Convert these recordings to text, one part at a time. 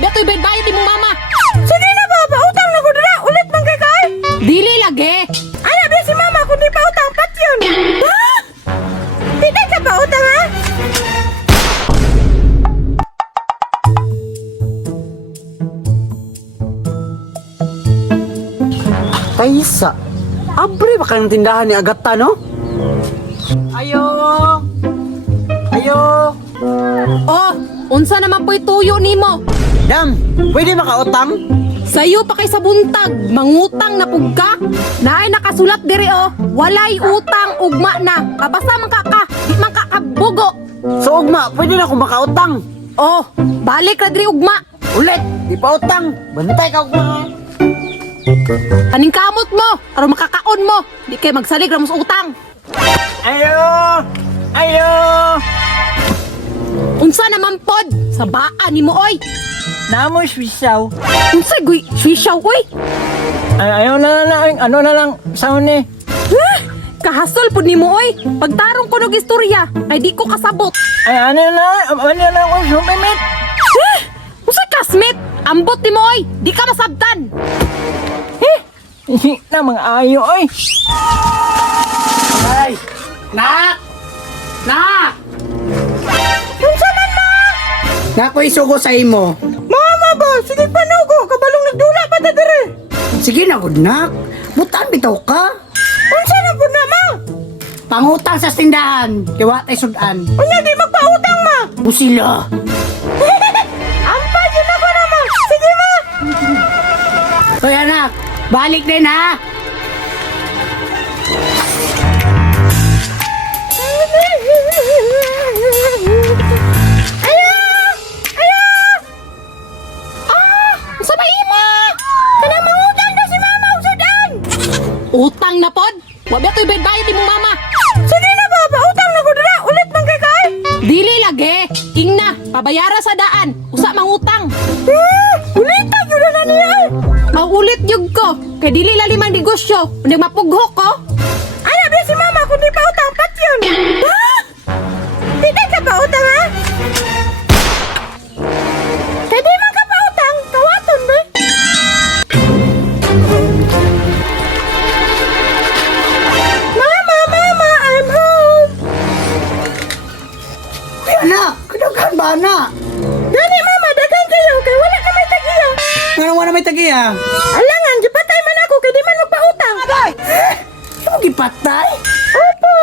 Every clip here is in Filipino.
Wabi ato'y bayad ni mong mama. Sige na ba, pautang na ko na. Ulit man kay kay. Dili lagi. Ano ba si mama kung di pautang pat yun? Ha? Hindi ka pautang ha? Kaisa, abre ba kang tindahan ni Agata, no? Ayo! Ayo! Oh, unsa naman po'y tuyo nimo? Dam, pwede makautang? Sayo pa kay sa buntag, mangutang na pugka. Naay nakasulat diri oh, walay utang ugma na. Kabasa man ka, di man ka kabugo. So, ugma, pwede na akong makautang. Oh, balik na diri ugma. Ulit, di pa utang. Bantay ka, ugma. Aning kamot mo, aron makakaon mo. Di kay magsalig ra mo sa utang. Ayo! Ayo! Unsa naman pod sa baa nimo oy? Namo sisaw. Unsa guy, swisyaw oy? Ayaw na lang, ano na lang, sound ni. Kahasol pod nimo oy. Pagtarong ko og istorya, ay di ko kasabot. Ay, ano na ako, sumimit. Unsa kasmit? Ambot nimo oy, di ka masabtan. Na mga ayo, oy. Ay! Nak! Nak! Unsa man ma? Nako'y sugo sa imo. Mama ba? Sige panugo. Kabalong nagdula pa ta diri. Sige na, good nak. Butan bitaw ka. Unsa na po na ma? Pangutang sa tindahan. Kiwa tayo sudan. Unya di magpautang ma. Busila. Ampa yun ako na ma. Sige ma. Hoy anak, balik din ha. Unsa ba imo? Kanang mangutang daw si mama og sudan. Utang na pod? Wabi ato'y bayad ni mong mama. Sige na ba, pautang na ko na. Ulit man kay kay. Dili lagi. King na, pabayara sa daan. Usa mangutang. Ulitan yun na niya. Maulit yug ko. Kay dili lalimang negosyo. Unig mapughok ko. Ano ba si mama kung di pautang pat yun? Ha? Hindi ka pautang ha? Kaya di man ka pautang, kawaton ba? Mama, I'm home. Hoy anak, kadaghan ba na? Gani mama, dagan kayo, kay wala na may tagiya. Nga wala may tagiya. Alangan, gipatay man ako, kay di man magpautang. Ito gipatay? Opo.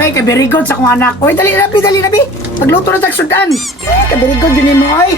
Ay, kabirigod sa kong anak. Hoy, dali nabi. Magluto na tagsudan. Kabirigod yun mo, ay.